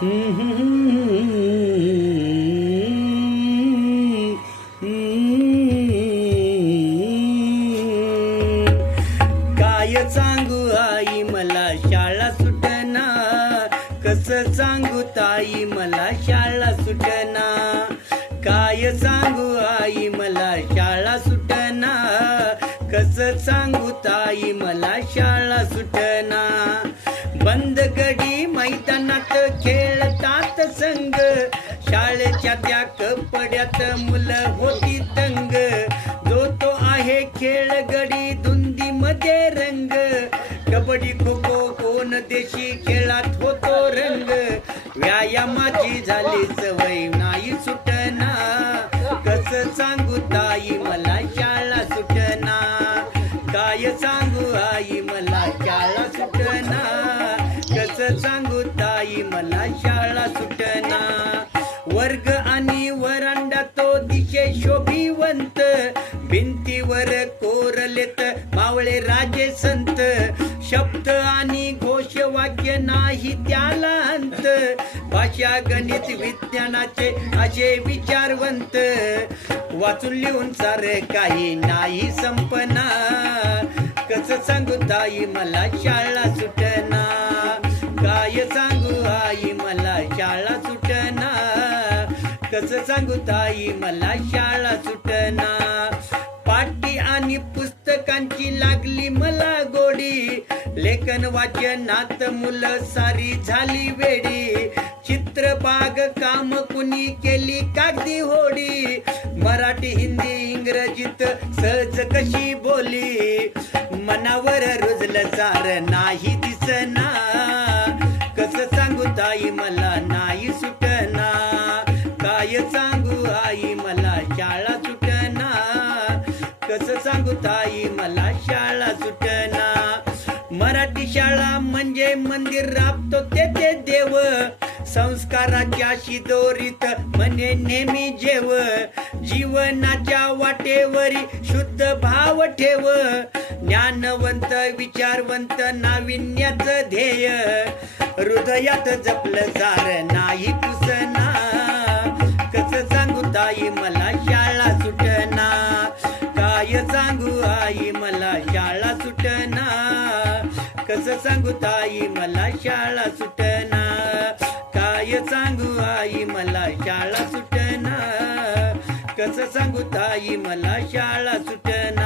काय सांगू आई मला शाळा सुटना कस सांगू ताई मला शाळा सुटना काय सांगू आई मला शाळा सुटना कस सांगू ताई मला शाळा सुटना बंद गडी मैदानात खेळ संग. शाळेच्या त्या कपड्यात मुलं होती तंग जो तो आहे खेळ गडी धुंदी मध्ये रंग. कबड्डी खो खो कोण देशी खेळात होतो रंग. व्यायामाची झाली सवय नाही सुटना. कस सांगू ताई मला शाळा सुटना. काय सांगू आई मला शाळा सुटना. कस सांगू ताई मला शाळा सुट मावळे राजे संत. शब्द आणि घोषवाक्य नाही त्याला अंत. भाषा गणित विज्ञानाचे असे विचारवंत. वाचून लिहून सार काही नाही संपना. कस सांगू ताई मला शाळा सुटना. काय सांगू आई मला शाळा सुटना. कस सांगू ताई मला शाळा सुटना. आणि पुस्तकांची लागली मला गोडी. लेखन वाचनात मुलं सारी झाली वेडी. चित्रबाग काम कुणी केली कागदी होडी. मराठी हिंदी इंग्रजीत सहज कशी बोली? मनावर रुजलं सार नाही दिसना. कस सांगू ताई मला नाही सुटना. काय सांगू आई मला सांगू ताई मला शाळा सुटना. मराठी शाळा म्हणजे मंदिर राबतो तेथे देव. संस्काराच्या शिदोरीत म्हणे नेहमी जेव. जीवनाच्या वाटेवरी शुद्ध भाव ठेव. ज्ञानवंत विचारवंत नाविन्याचं ध्येय. हृदयात जपलं सार नाही पुसना. कस सांगू ताई मला ताई मला शाळा सुटना कस सांगू ताई मला शाळा सुटना काय सांगू आई मला शाळा सुटना कस सांगू ताई मला शाळा सुटना